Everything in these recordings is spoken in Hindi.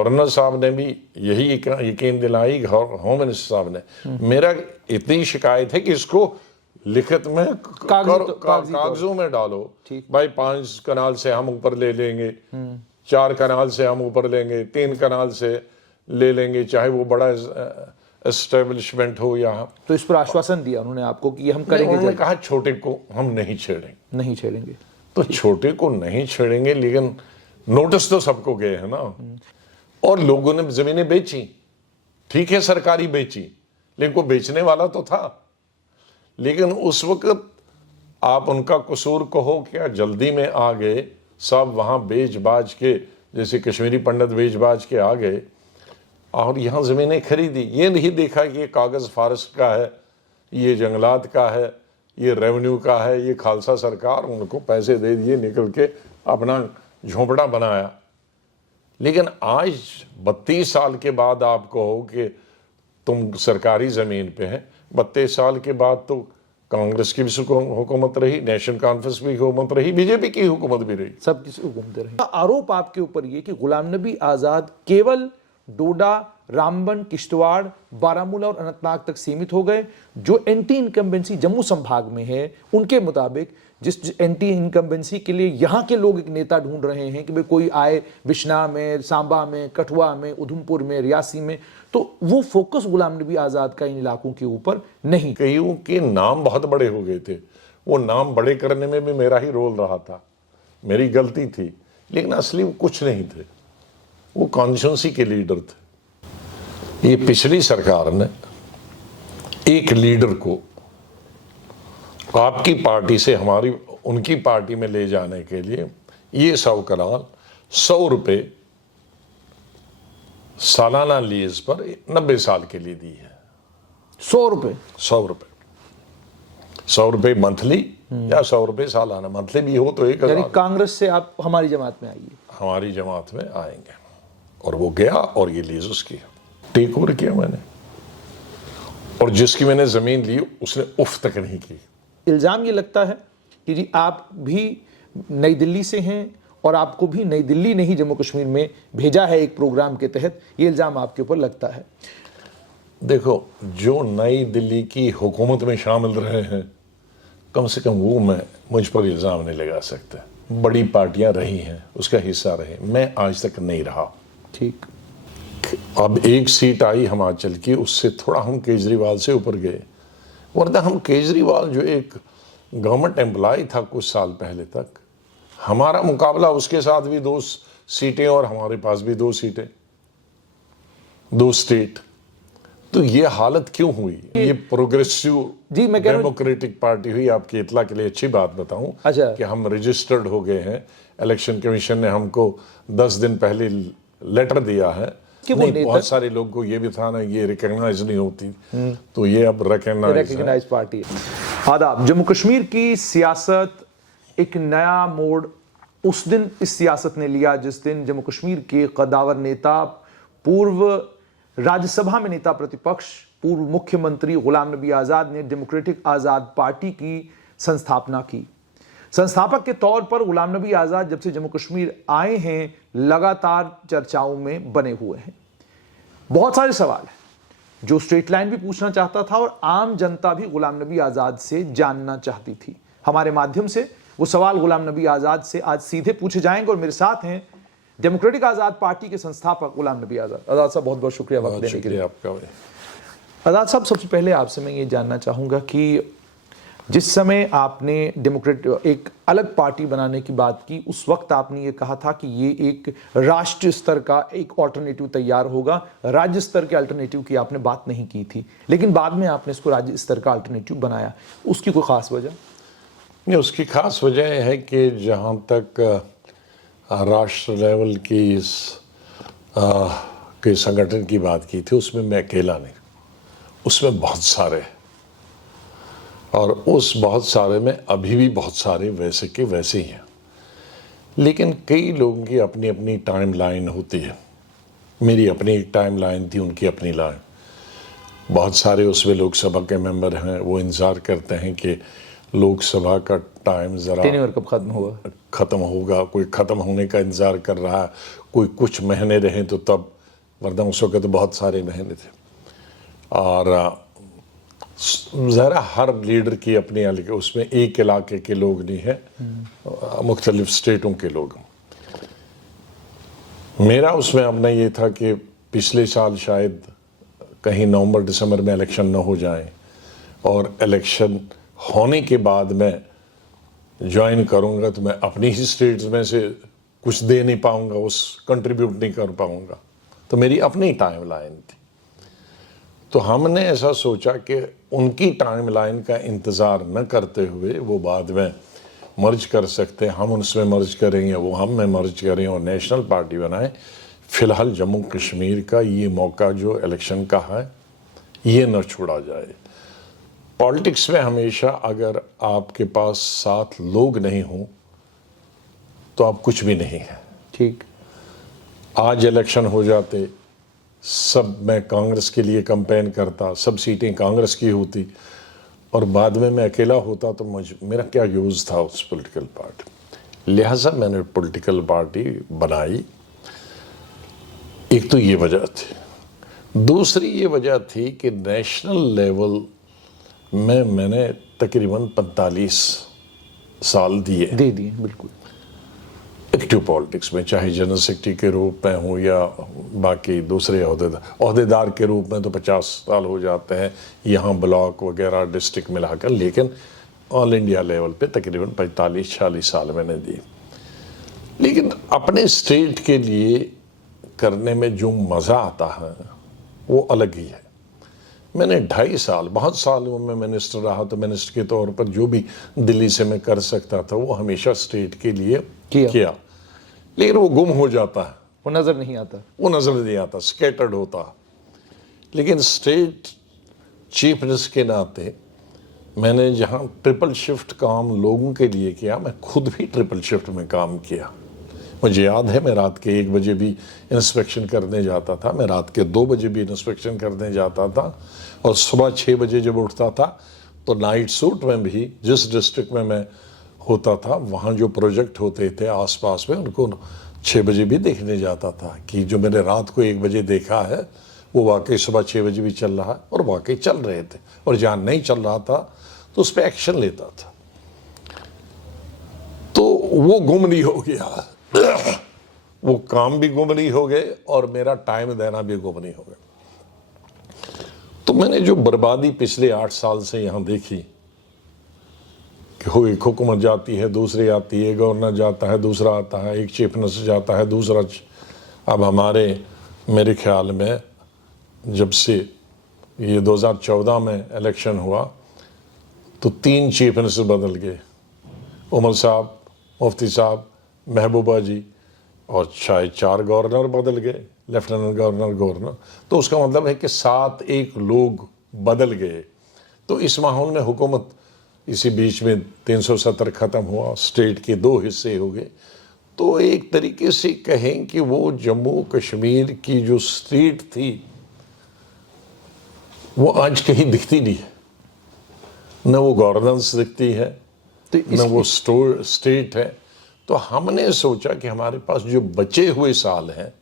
गवर्नर साहब ने भी यही यकीन दिलाई, होम मिनिस्टर साहब ने। मेरा इतनी शिकायत है कि इसको लिखित में कागजों में डालो भाई, 5 कनाल से हम ऊपर ले लेंगे, 4 कनाल से हम ऊपर लेंगे, 3 कनाल से ले लेंगे, चाहे वो बड़ा एस्टेब्लिशमेंट हो या। तो इस पर आश्वासन दिया उन्होंने आपको कि ये हम करेंगे? उन्होंने कहा छोटे को हम नहीं छेड़ेंगे। तो छोटे को नहीं छेड़ेंगे, लेकिन नोटिस तो सबको गए हैं ना। और लोगों ने जमीनें बेची, ठीक है सरकारी बेची, लेकिन को बेचने वाला तो था। लेकिन उस वक्त आप उनका कसूर कहो क्या, जल्दी में आ गए सब, वहां बेच बाज के, जैसे कश्मीरी पंडित बेच बाज के आ गए और यहां जमीनें खरीदी। ये नहीं देखा कि ये कागज फारस का है, ये जंगलात का है, ये रेवेन्यू का है, ये खालसा सरकार, उनको पैसे दे दिए, निकल के अपना झोंपड़ा बनाया। लेकिन आज 32 साल के बाद आप कहो कि तुम सरकारी ज़मीन पे हैं। 32 साल के बाद तो कांग्रेस की भी हुकूमत रही, नेशनल कॉन्फ्रेंस की हुकूमत रही, बीजेपी की हुकूमत भी रही, सबकी हुकूमतें रही। आरोप आपके ऊपर ये कि गुलाम नबी आज़ाद केवल डोडा, रामबन, किश्तवाड़, बारामूला और अनंतनाग तक सीमित हो गए। जो एंटी इनकम्बेंसी जम्मू संभाग में है, उनके मुताबिक जिस एंटी इनकम्बेंसी के लिए यहाँ के लोग एक नेता ढूंढ रहे हैं कि भाई कोई आए बिश्ना में, सांबा में, कठुआ में, उधमपुर में, रियासी में, तो वो फोकस गुलाम नबी आज़ाद का इन इलाकों के ऊपर नहीं। कईयों के नाम बहुत बड़े हो गए थे, वो नाम बड़े करने में भी मेरा ही रोल रहा था, मेरी गलती थी, लेकिन असली वो कुछ नहीं थे, वो कॉन्स्टिट्यूंसी के लीडर थे। ये पिछली सरकार ने एक लीडर को आपकी पार्टी से हमारी उनकी पार्टी में ले जाने के लिए ये 100 कनाल 100 रुपये सालाना लीज पर 90 साल के लिए दी है। 100 रुपये 100 रुपये मंथली या 100 रुपये सालाना। मंथली भी हो तो 1000। कांग्रेस से आप हमारी जमात में आइए, हमारी जमात में आएंगे। और वो गया और ये लीज उसकी टेक ओवर किया मैंने, और जिसकी मैंने जमीन ली उसने उफ तक नहीं की। इल्ज़ाम ये लगता है कि जी आप भी नई दिल्ली से हैं और आपको भी नई दिल्ली ने ही जम्मू कश्मीर में भेजा है एक प्रोग्राम के तहत, ये इल्ज़ाम आपके ऊपर लगता है। देखो, जो नई दिल्ली की हुकूमत में शामिल रहे हैं, कम से कम वो मुझ पर इल्ज़ाम नहीं लगा सकते। बड़ी पार्टियां रही हैं, उसका हिस्सा रहे, मैं आज तक नहीं रहा। ठीक, अब एक सीट आई हिमाचल की, उससे थोड़ा हम केजरीवाल से ऊपर गए, वरना हम केजरीवाल जो एक गवर्नमेंट एम्प्लॉय था कुछ साल पहले तक, हमारा मुकाबला उसके साथ भी 2 सीटें और हमारे पास भी 2 सीटें, 2 स्टेट। तो ये हालत क्यों हुई? ये प्रोग्रेसिव डेमोक्रेटिक पार्टी हुई। आपकी इत्ला के लिए अच्छी बात बताऊं कि हम रजिस्टर्ड हो गए हैं। इलेक्शन कमीशन ने हमको 10 दिन पहले लेटर दिया है कि नहीं, बहुत सारे लोगों को ये भी था ना, ये रिकॉग्नाइज नहीं होती, तो ये अब रिकॉग्नाइज पार्टी है। आदाब। जम्मू कश्मीर की सियासत एक नया मोड़ उस दिन इस सियासत ने लिया जिस दिन जम्मू कश्मीर के कद्दावर नेता, पूर्व राज्यसभा में नेता प्रतिपक्ष, पूर्व मुख्यमंत्री गुलाम नबी आज़ाद ने डेमोक्रेटिक आज़ाद पार्टी की संस्थापना की। संस्थापक के तौर पर गुलाम नबी आज़ाद जब से जम्मू कश्मीर आए हैं लगातार चर्चाओं में बने हुए हैं। बहुत सारे सवाल हैं जो स्ट्रेट लाइन भी पूछना चाहता था और आम जनता भी गुलाम नबी आज़ाद से जानना चाहती थी। हमारे माध्यम से वो सवाल गुलाम नबी आज़ाद से आज सीधे पूछे जाएंगे और मेरे साथ हैं डेमोक्रेटिक आज़ाद पार्टी के संस्थापक गुलाम नबी आज़ाद। आज़ाद साहब, बहुत बहुत शुक्रिया वक्त देने के लिए आपका। आज़ाद साहब, सबसे पहले आपसे मैं ये जानना चाहूँगा कि जिस समय आपने एक अलग पार्टी बनाने की बात की, उस वक्त आपने ये कहा था कि ये एक राष्ट्रीय स्तर का एक ऑल्टरनेटिव तैयार होगा, राज्य स्तर के अल्टरनेटिव की आपने बात नहीं की थी, लेकिन बाद में आपने इसको राज्य स्तर का अल्टरनेटिव बनाया। उसकी कोई ख़ास वजह? नहीं, उसकी ख़ास वजह है कि जहाँ तक राष्ट्र लेवल की के संगठन की बात की थी, उसमें मैं अकेला नहीं, उसमें बहुत सारे, और उस बहुत सारे में अभी भी बहुत सारे वैसे के वैसे ही हैं। लेकिन कई लोगों की अपनी अपनी टाइम लाइन होती है। मेरी अपनी एक टाइम लाइन थी, उनकी अपनी लाइन। बहुत सारे उसमें लोकसभा के मेंबर हैं, वो इंतज़ार करते हैं कि लोकसभा का टाइम ज़रा टेन्योर कब खत्म होगा? ख़त्म होगा, कोई ख़त्म होने का इंतज़ार कर रहा है, कोई कुछ महीने रहे तो तब, वरना उस वक्त तो बहुत सारे महीने थे। और ज़रा हर लीडर की अपनी अलग, उसमें एक इलाके के लोग नहीं है, मुख्तलिफ स्टेटों के लोग। मेरा उसमें अपना ये था कि पिछले साल शायद कहीं नवंबर दिसंबर में इलेक्शन न हो जाए, और इलेक्शन होने के बाद मैं ज्वाइन करूंगा तो मैं अपनी ही स्टेट्स में से कुछ दे नहीं पाऊंगा, उस कंट्रीब्यूट नहीं कर पाऊंगा। तो मेरी अपनी टाइम लाइन थी। तो हमने ऐसा सोचा कि उनकी टाइम लाइन का इंतज़ार न करते हुए वो बाद में मर्ज कर सकते हैं, हम उनमें मर्ज करेंगे, वो हम में मर्ज करें और नेशनल पार्टी बनाएं। फ़िलहाल जम्मू कश्मीर का ये मौका जो इलेक्शन का है, ये न छोड़ा जाए। पॉलिटिक्स में हमेशा अगर आपके पास साथ लोग नहीं हों तो आप कुछ भी नहीं हैं। ठीक। आज इलेक्शन हो जाते, सब मैं कांग्रेस के लिए कैंपेन करता, सब सीटें कांग्रेस की होती, और बाद में मैं अकेला होता तो मेरा क्या यूज़ था उस पॉलिटिकल पार्टी। लिहाजा मैंने पॉलिटिकल पार्टी बनाई। एक तो ये वजह थी। दूसरी ये वजह थी कि नेशनल लेवल में मैंने तकरीबन 45 साल दिए बिल्कुल एक्टिव पॉलिटिक्स में, चाहे जनरल सेक्रेटरी के रूप में हो या बाकी दूसरे अहदेदार के रूप में तो 50 साल हो जाते हैं, यहाँ ब्लॉक वगैरह डिस्ट्रिक्ट मिलाकर, लेकिन ऑल इंडिया लेवल पे तकरीबन 45-46 साल मैंने दिए। लेकिन अपने स्टेट के लिए करने में जो मज़ा आता है वो अलग ही है। मैंने 2.5 साल, बहुत सालों में मिनिस्टर रहा, तो मिनिस्टर के तौर पर जो भी दिल्ली से मैं कर सकता था वो हमेशा स्टेट के लिए किया। लेकिन वो गुम हो जाता है, वो नज़र नहीं आता, स्कैटर्ड होता। लेकिन स्टेट चीफ मिनिस्टर के नाते मैंने जहाँ ट्रिपल शिफ्ट काम लोगों के लिए किया, मैं खुद भी ट्रिपल शिफ्ट में काम किया। मुझे याद है मैं रात के 1 बजे भी इंस्पेक्शन करने जाता था, मैं रात के 2 बजे भी इंस्पेक्शन करने जाता था, और सुबह 6 बजे जब उठता था तो नाइट सूट में भी जिस डिस्ट्रिक्ट में मैं होता था वहाँ जो प्रोजेक्ट होते थे आसपास में, उनको 6 बजे भी देखने जाता था कि जो मैंने रात को 1 बजे देखा है वो वाकई सुबह 6 बजे भी चल रहा है, और वाकई चल रहे थे। और जहाँ नहीं चल रहा था तो उस पर एक्शन लेता था। तो वो गुम नहीं हो गया, वो काम भी गुम नहीं हो गए और मेरा टाइम देना भी गुम नहीं हो गया। तो मैंने जो बर्बादी पिछले 8 साल से यहाँ देखी कि हो, एक हुकूमत जाती है, दूसरी आती है, गवर्नर जाता है, दूसरा आता है, एक चीफ मिनिस्टर जाता है, दूसरा। अब मेरे ख्याल में जब से ये 2014 में इलेक्शन हुआ तो 3 चीफ मिनिस्टर बदल गए, उमर साहब, मुफ्ती साहब, महबूबा जी, और शायद 4 गवर्नर बदल गए, लेफ्टिनेंट गवर्नर। तो उसका मतलब है कि 7-1 लोग बदल गए। तो इस माहौल में हुकूमत, इसी बीच में 370 ख़त्म हुआ, स्टेट के 2 हिस्से हो गए। तो एक तरीके से कहें कि वो जम्मू कश्मीर की जो स्टेट थी वो आज कहीं दिखती नहीं है, न वो गवर्नेंस दिखती है, तो न वो स्टेट है। तो हमने सोचा कि हमारे पास जो बचे हुए साल हैं,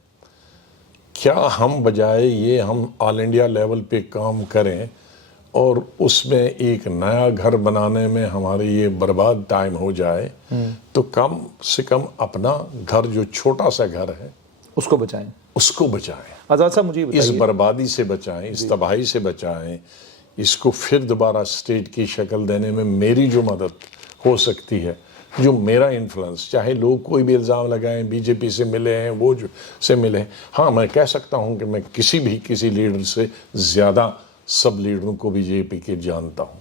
क्या हम बजाय ये हम ऑल इंडिया लेवल पे काम करें और उसमें एक नया घर बनाने में हमारे ये बर्बाद टाइम हो जाए, तो कम से कम अपना घर, जो छोटा सा घर है, उसको बचाएं। आज़ाद साहब मुझे बताइए, इस बर्बादी से बचाएं, इस तबाही से बचाएं, इसको फिर दोबारा स्टेट की शक्ल देने में मेरी जो मदद हो सकती है, जो मेरा इन्फ्लुएंस, चाहे लोग कोई भी इल्ज़ाम लगाएं, बीजेपी से मिले हैं, वो जो से मिले हैं, हाँ मैं कह सकता हूँ कि मैं किसी लीडर से ज़्यादा सब लीडरों को बीजेपी के जानता हूँ,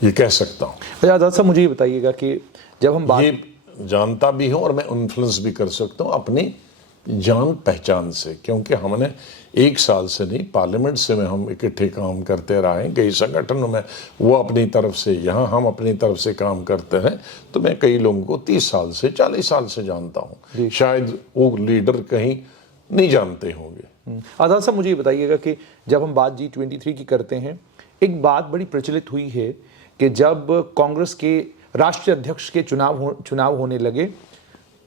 ये कह सकता हूँ। आज़ाद साहब मुझे ये बताइएगा कि जब हम ये जानता भी हूँ और मैं इन्फ्लुएंस भी कर सकता हूँ अपनी जान पहचान से, क्योंकि हमने 1 साल से नहीं, पार्लियामेंट से में हम इकट्ठे काम करते रहे, कई संगठनों में वो अपनी तरफ से, यहाँ हम अपनी तरफ से काम करते हैं। तो मैं कई लोगों को 30 साल से 40 साल से जानता हूँ, शायद वो लीडर कहीं नहीं जानते होंगे। आज़ाद साहब मुझे ये बताइएगा कि जब हम बात G23 की करते हैं, एक बात बड़ी प्रचलित हुई है कि जब कांग्रेस के राष्ट्रीय अध्यक्ष के चुनाव होने लगे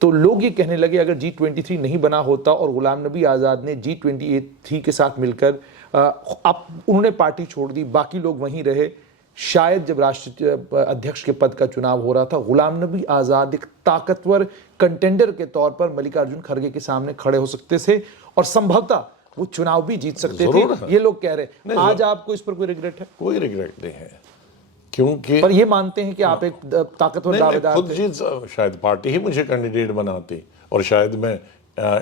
तो लोग ये कहने लगे अगर G23 नहीं बना होता और गुलाम नबी आज़ाद ने G23 के साथ मिलकर अब उन्होंने पार्टी छोड़ दी, बाकी लोग वहीं रहे, शायद जब राष्ट्रीय अध्यक्ष के पद का चुनाव हो रहा था गुलाम नबी आज़ाद एक ताकतवर कंटेंडर के तौर पर मल्लिकार्जुन खड़गे के सामने खड़े हो सकते थे और संभवतः वो चुनाव भी जीत सकते थे, ये लोग कह रहे। आज आपको इस पर कोई रिग्रेट है? कोई रिग्रेट नहीं है, क्योंकि पर ये मानते हैं कि आप एक ताकतवर दावेदार खुद जीत, शायद पार्टी ही मुझे कैंडिडेट बनाती और शायद मैं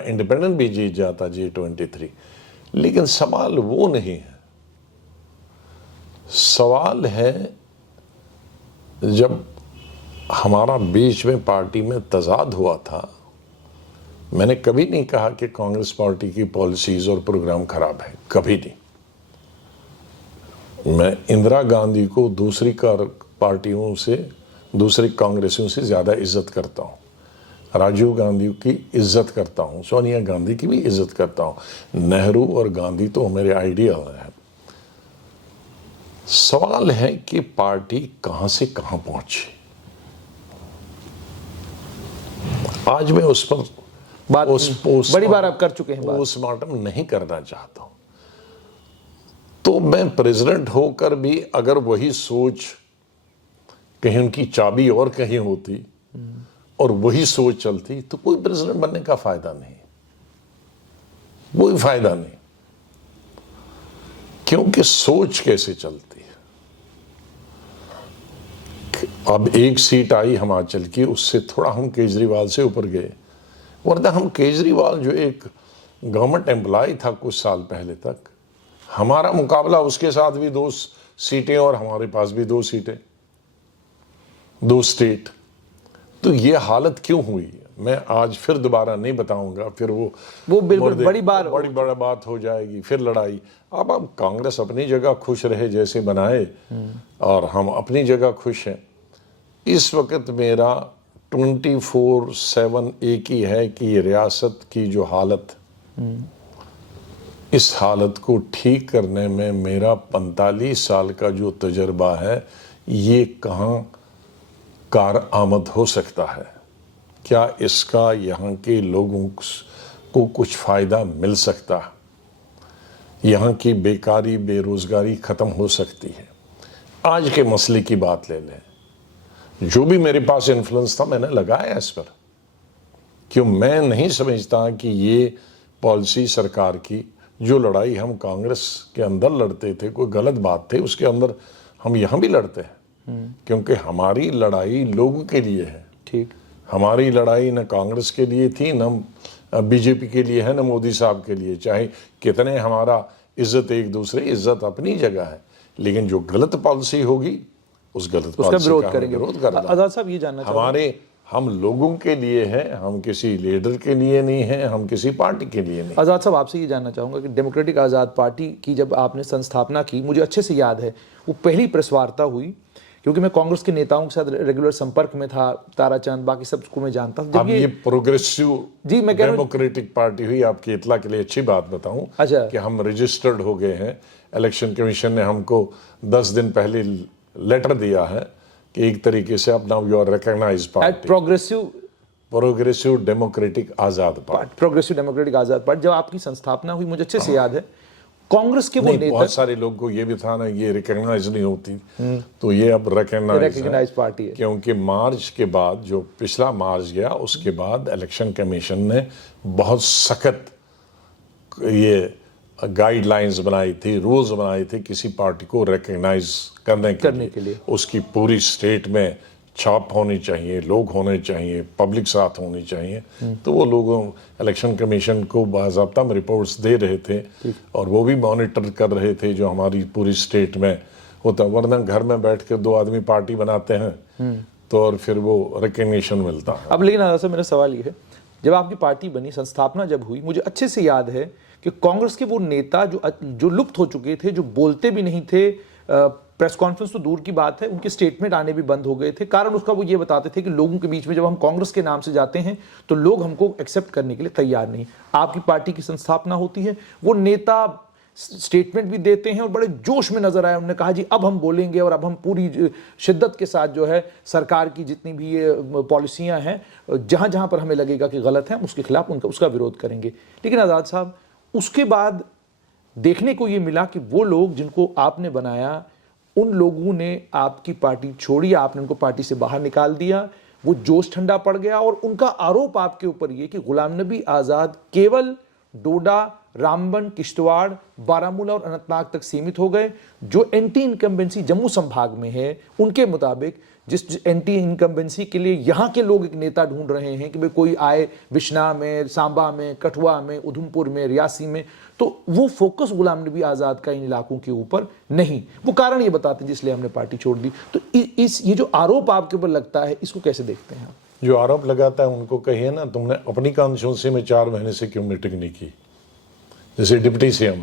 इंडिपेंडेंट भी जीत जाता G23। लेकिन सवाल वो नहीं है, सवाल है जब हमारा बीच में पार्टी में तजाद हुआ था, मैंने कभी नहीं कहा कि कांग्रेस पार्टी की पॉलिसीज और प्रोग्राम खराब है, कभी नहीं। मैं इंदिरा गांधी को दूसरी पार्टियों से, दूसरी कांग्रेसियों से ज़्यादा इज्जत करता हूँ, राजीव गांधी की इज्जत करता हूँ, सोनिया गांधी की भी इज्जत करता हूँ, नेहरू और गांधी तो मेरे आइडियल हैं। सवाल है कि पार्टी कहाँ से कहाँ पहुंची। आज मैं उस पर बड़ी बार आप कर चुके हैं, पोस्टमार्टम नहीं करना चाहता हूं। तो मैं प्रेसिडेंट होकर भी अगर वही सोच कहीं उनकी चाबी और कहीं होती और वही सोच चलती तो कोई प्रेसिडेंट बनने का फायदा नहीं, कोई फायदा नहीं। क्योंकि सोच कैसे चलती है। अब एक सीट आई हिमाचल की, उससे थोड़ा हम केजरीवाल से ऊपर गए, वरना हम केजरीवाल जो एक गवर्नमेंट एम्प्लॉय था कुछ साल पहले तक, हमारा मुकाबला उसके साथ भी 2 सीटें और हमारे पास भी 2 सीटें, 2 स्टेट। तो ये हालत क्यों हुई मैं आज फिर दोबारा नहीं बताऊंगा, फिर वो बिल्कुल बड़ी बात हो जाएगी, फिर लड़ाई। अब कांग्रेस अपनी जगह खुश रहे जैसे बनाए और हम अपनी जगह खुश हैं। इस वक्त मेरा 24/7 एक ही है कि रियासत की जो हालत, इस हालत को ठीक करने में मेरा 45 साल का जो तजर्बा है ये कहाँ कारआमद हो सकता है, क्या इसका यहाँ के लोगों को कुछ फ़ायदा मिल सकता है, यहाँ की बेकारी बेरोज़गारी ख़त्म हो सकती है। आज के मसले की बात ले लें, जो भी मेरे पास इन्फ्लुएंस था मैंने लगाया इस पर, क्यों मैं नहीं समझता कि ये पॉलिसी सरकार की, जो लड़ाई हम कांग्रेस के अंदर लड़ते थे कोई गलत बात थी, उसके अंदर हम यहाँ भी लड़ते हैं, क्योंकि हमारी लड़ाई लोगों के लिए है। ठीक, हमारी लड़ाई न कांग्रेस के लिए थी, न बीजेपी के लिए है, न मोदी साहब के लिए। चाहे कितने हमारा इज्जत एक दूसरे, इज्जत अपनी जगह है, लेकिन जो गलत पॉलिसी होगी उस गलत उसका पॉलिसी विरोध का करेंगे। विरोध करना। आजाद साहब ये जानना हम लोगों के लिए हैं, हम किसी लीडर के लिए नहीं हैं, हम किसी पार्टी के लिए नहीं। आजाद साहब आपसे ये जानना चाहूंगा कि डेमोक्रेटिक आज़ाद पार्टी की जब आपने संस्थापना की, मुझे अच्छे से याद है वो पहली प्रेस वार्ता हुई, क्योंकि मैं कांग्रेस के नेताओं के साथ रेगुलर संपर्क में था, ताराचंद बाकी सबको मैं जानता था। अब ये प्रोग्रेसिव जी मैं डेमोक्रेटिक पार्टी हुई, आपकी इतला के लिए अच्छी बात बताऊं कि हम रजिस्टर्ड हो गए हैं। इलेक्शन कमीशन ने हमको 10 दिन पहले लेटर दिया है कि एक तरीके से अब now you are recognized party, progressive democratic Azad party. Progressive democratic Azad party जब आपकी संस्थापना हुई, मुझे अच्छे से याद है, कांग्रेस के वो नेता, बहुत सारे लोगों को ये भी था ना, ये रिकॉग्नाइज नहीं होती, तो ये अब रिकॉग्नाइज पार्टी है। क्योंकि मार्च के बाद, जो पिछला मार्च गया, उसके बाद इलेक्शन कमीशन ने बहुत सख्त ये गाइडलाइंस बनाई थी, रूल्स बनाए थे किसी पार्टी को रिकॉग्नाइज करने के लिए। उसकी पूरी स्टेट में छाप होनी चाहिए, लोग होने चाहिए, पब्लिक साथ होनी चाहिए। तो वो लोगों इलेक्शन कमीशन को बाज़ाब्ता में रिपोर्ट्स दे रहे थे और वो भी मॉनिटर कर रहे थे जो हमारी पूरी स्टेट में होता। वरना घर में बैठ कर 2 आदमी पार्टी बनाते हैं तो और फिर वो रिकग्निशन मिलता है। अब लेकिन आज़ाद साहब मेरा सवाल ये है, जब आपकी पार्टी बनी, संस्थापना जब हुई, मुझे अच्छे से याद है कि कांग्रेस के वो नेता जो लुप्त हो चुके थे, जो बोलते भी नहीं थे, प्रेस कॉन्फ्रेंस तो दूर की बात है, उनके स्टेटमेंट आने भी बंद हो गए थे। कारण उसका वो ये बताते थे कि लोगों के बीच में जब हम कांग्रेस के नाम से जाते हैं तो लोग हमको एक्सेप्ट करने के लिए तैयार नहीं। आपकी पार्टी की संस्थापना होती है, वो नेता स्टेटमेंट भी देते हैं और बड़े जोश में नजर आए। उन्होंने कहा जी अब हम बोलेंगे और अब हम पूरी शिद्दत के साथ जो है सरकार की जितनी भी ये पॉलिसियां हैं जहां जहां पर हमें लगेगा कि गलत है हम उसके खिलाफ उसका विरोध करेंगे। लेकिन आज़ाद साहब, उसके बाद देखने को ये मिला कि वो लोग जिनको आपने बनाया उन लोगों ने आपकी पार्टी छोड़ी, आपने उनको पार्टी से बाहर निकाल दिया, वो जोश ठंडा पड़ गया और उनका आरोप आपके ऊपर ये कि गुलाम नबी आज़ाद केवल डोडा, रामबन, किश्तवाड़, बारामूला और अनंतनाग तक सीमित हो गए। जो एंटी इनकम्बेंसी जम्मू संभाग में है उनके मुताबिक जिस एंटी इनकम्बेंसी के लिए यहाँ के लोग एक नेता ढूंढ रहे हैं कि भाई कोई आए बिश्ना में, सांबा में, कठुआ में, उधमपुर में, रियासी में, तो वो फोकस गुलाम नबी आज़ाद का इन इलाकों के ऊपर नहीं। वो कारण ये बताते हैं जिसलिए हमने पार्टी छोड़ दी। तो ये जो आरोप आपके ऊपर लगता है इसको कैसे देखते हैं आप? जो आरोप लगाता है उनको कहिए ना, तुमने अपनी कॉन्स्टिट्यूंसी में 4 महीने से क्यों मीटिंग नहीं की। जैसे डिप्टी सीएम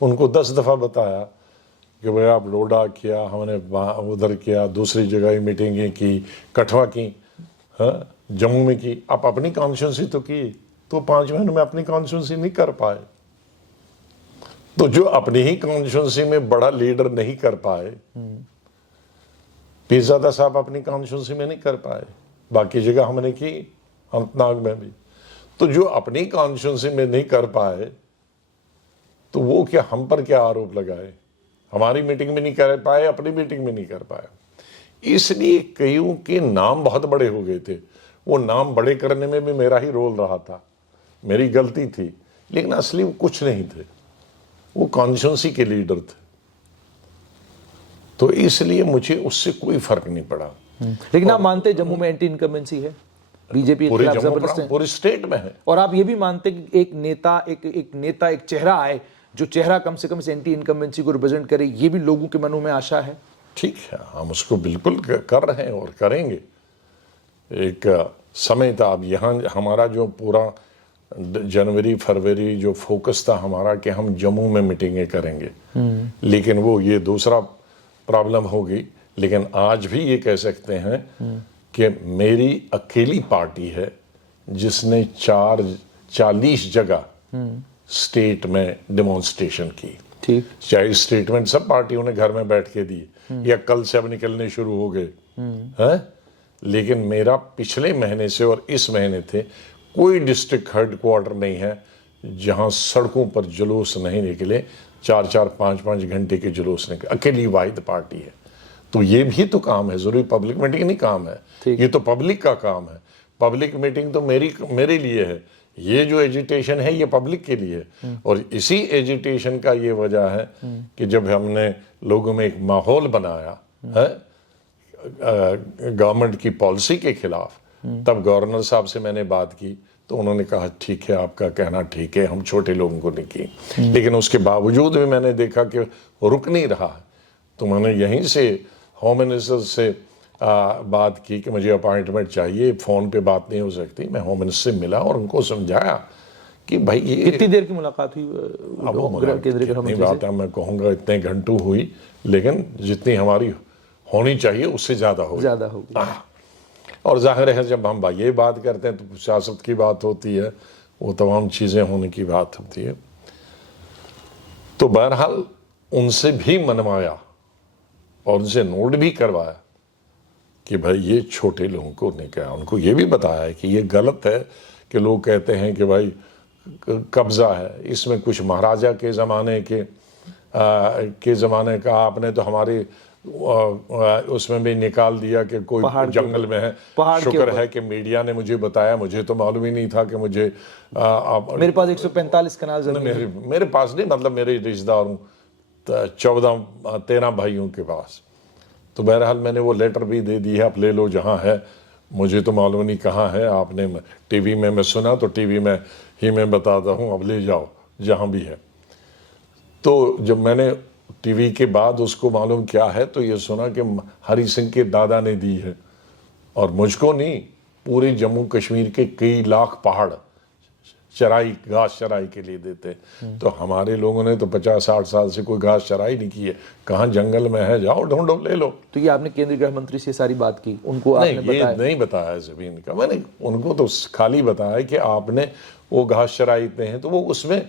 उनको 10 दफ़ा बताया कि भाई आप लोडा किया, हमने उधर किया, दूसरी जगह मीटिंगें की, कठवा की, हाँ जम्मू में की, आप अपनी कॉन्स्टिट्यूंसी तो की, तो 5 महीनों में अपनी कॉन्स्टिट्यूंसी नहीं कर पाए। तो जो अपनी ही कॉन्स्टिट्यूंसी में बड़ा लीडर नहीं कर पाए, पीरजादा साहब अपनी कॉन्स्टिट्यूंसी में नहीं कर पाए, बाकी जगह हमने की, अनंतनाग में भी। तो जो अपनी कॉन्स्टिट्यूंसी में नहीं कर पाए तो वो क्या हम पर क्या आरोप लगाए, हमारी मीटिंग में नहीं कर पाए, अपनी मीटिंग में नहीं कर पाए। इसलिए कईयों के नाम बहुत बड़े हो गए थे। वो नाम बड़े करने में भी मेरा ही रोल रहा था, मेरी गलती थी, लेकिन असली वो कुछ नहीं थे, वो कॉन्स्टिट्यूंसी के लीडर थे। तो इसलिए मुझे उससे कोई फर्क नहीं पड़ा। लेकिन आप मानते जम्मू में एंटी इनकम्बेंसी है, बीजेपी पूरे जम्मू पूरे स्टेट में है। और आप ये भी मानते कि एक नेता एक चेहरा आए जो चेहरा कम से कम इस एंटी इनकम्बेंसी को रिप्रेजेंट करे, ये भी लोगों के मनों में आशा है? ठीक है, हम उसको बिल्कुल कर रहे हैं और करेंगे। एक समय था, अब यहाँ हमारा जो पूरा जनवरी फरवरी जो फोकस था हमारा कि हम जम्मू में मीटिंगें करेंगे, लेकिन वो ये दूसरा प्रॉब्लम होगी। लेकिन आज भी ये कह सकते हैं कि मेरी अकेली पार्टी है जिसने 40 जगह स्टेट में डेमोन्स्ट्रेशन की। ठीक, चाहे स्टेटमेंट सब पार्टियों ने घर में बैठ के दिए या कल से अब निकलने शुरू हो गए हैं, लेकिन मेरा पिछले महीने से और इस महीने थे कोई डिस्ट्रिक्ट हेडक्वार्टर नहीं है जहां सड़कों पर जुलूस नहीं निकले, 4-4, 5-5 घंटे के जुलूस निकले। अकेली वाहिद पार्टी है। तो ये भी तो काम है, जरूरी पब्लिक मीटिंग नहीं काम है, ये तो पब्लिक का काम है। पब्लिक मीटिंग तो मेरे लिए है, ये जो एजिटेशन है ये पब्लिक के लिए है। और इसी एजिटेशन का ये वजह है कि जब हमने लोगों में एक माहौल बनाया है गवर्नमेंट की पॉलिसी के खिलाफ, तब गवर्नर साहब से मैंने बात की तो उन्होंने कहा ठीक है, आपका कहना ठीक है, हम छोटे लोगों को नहीं की। लेकिन उसके बावजूद भी मैंने देखा कि रुक नहीं रहा है, तो मैंने यहीं से होम मिनिस्टर से बात की कि मुझे अपॉइंटमेंट चाहिए, फ़ोन पे बात नहीं हो सकती। मैं होम मिनिस्टर से मिला और उनको समझाया कि भाई ये कितनी देर की मुलाकात हुई? अब कितनी बात है मैं कहूँगा इतने घंटों हुई, लेकिन जितनी हमारी होनी चाहिए उससे ज़्यादा होगी। और जाहिर है जब हम ये बात करते हैं तो सियासत की बात होती है, वो तमाम चीज़ें होने की बात होती है। तो बहरहाल उनसे भी मनवाया और उनसे नोट भी करवाया कि भाई ये छोटे लोगों को नहीं कहा। उनको ये भी बताया कि ये गलत है कि लोग कहते हैं कि भाई कब्ज़ा है, इसमें कुछ महाराजा के ज़माने के ज़माने का आपने तो हमारे उसमें भी निकाल दिया कि कोई जंगल में है। शुक्र है कि मीडिया ने मुझे बताया, मुझे तो मालूम ही नहीं था कि मुझे मेरे पास 145 कनाल ज़मीन मेरे पास नहीं, मतलब मेरे रिश्तेदारों 14-13 भाइयों के पास। तो बहरहाल मैंने वो लेटर भी दे दी है, आप ले लो जहाँ है, मुझे तो मालूम नहीं कहाँ है। आपने टीवी में मैं सुना तो टीवी में ही मैं बताता हूँ, अब ले जाओ जहाँ भी है। तो जब मैंने टीवी के बाद उसको मालूम क्या है तो ये सुना कि हरि सिंह के दादा ने दी है, और मुझको नहीं, पूरे जम्मू कश्मीर के कई लाख पहाड़ घास चराई के लिए देते। तो हमारे लोगों ने तो 50-60 साल से कोई घास चराई नहीं की है, कहाँ जंगल में है, जाओ ढूंढो ले लो। तो ये आपने केंद्रीय गृह मंत्री से सारी बात की, उनको आपने बताया? नहीं बताया जमीन का, मैंने उनको तो खाली बताया कि आपने वो घास चराई हैं तो वो उसमें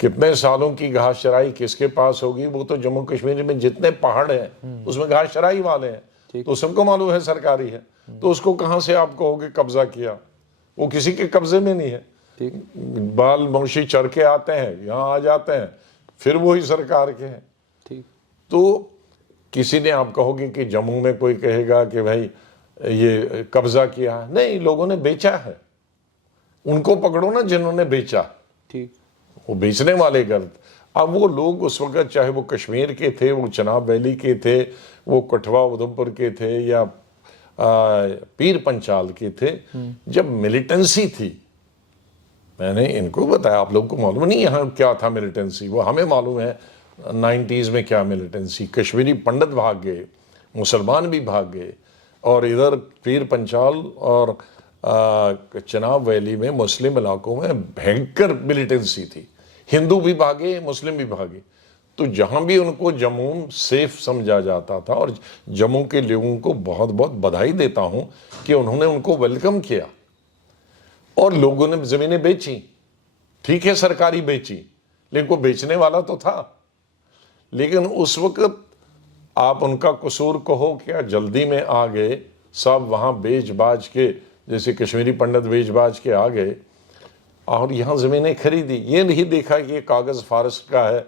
कितने सालों की घास चराई किसके पास होगी, वो तो जम्मू कश्मीर में जितने पहाड़ हैं उसमें घास चराई वाले हैं, तो सबको मालूम है सरकारी है, तो उसको कहां से आप कहोगे कब्जा किया, वो किसी के कब्जे में नहीं है। ठीक, बाल मौसी चढ़ के आते हैं, यहाँ आ जाते हैं, फिर वही सरकार के हैं। ठीक, तो किसी ने आप कहोगे कि जम्मू में कोई कहेगा कि भाई ये कब्जा किया, नहीं, लोगों ने बेचा है, उनको पकड़ो ना जिन्होंने बेचा, ठीक, वो बेचने वाले गलत। अब वो लोग उस वक्त चाहे वो कश्मीर के थे, वो चनाब वैली के थे, वो कठवा उधमपुर के थे, या पीर पंचाल के थे, जब मिलिटेंसी थी, मैंने इनको बताया, आप लोगों को मालूम नहीं यहाँ क्या था मिलिटेंसी, वो हमें मालूम है 90s में क्या मिलिटेंसी। कश्मीरी पंडित भाग गए, मुसलमान भी भाग गए, और इधर पीर पंचाल और चनाब वैली में मुस्लिम इलाकों में भयंकर मिलिटेंसी थी, हिंदू भी भागे मुस्लिम भी भागे। तो जहां भी उनको जम्मू सेफ समझा जाता था, और जम्मू के लोगों को बहुत बहुत बधाई देता हूं कि उन्होंने उनको वेलकम किया, और लोगों ने जमीनें बेची, ठीक है सरकारी बेची, लेकिन को बेचने वाला तो था। लेकिन उस वक्त आप उनका कसूर कहो क्या, जल्दी में आ गए सब, वहां बेच बाज के, जैसे कश्मीरी पंडित बेच बाज के आ गए और यहाँ ज़मीनें खरीदी। ये नहीं देखा कि ये कागज़ फारस का है,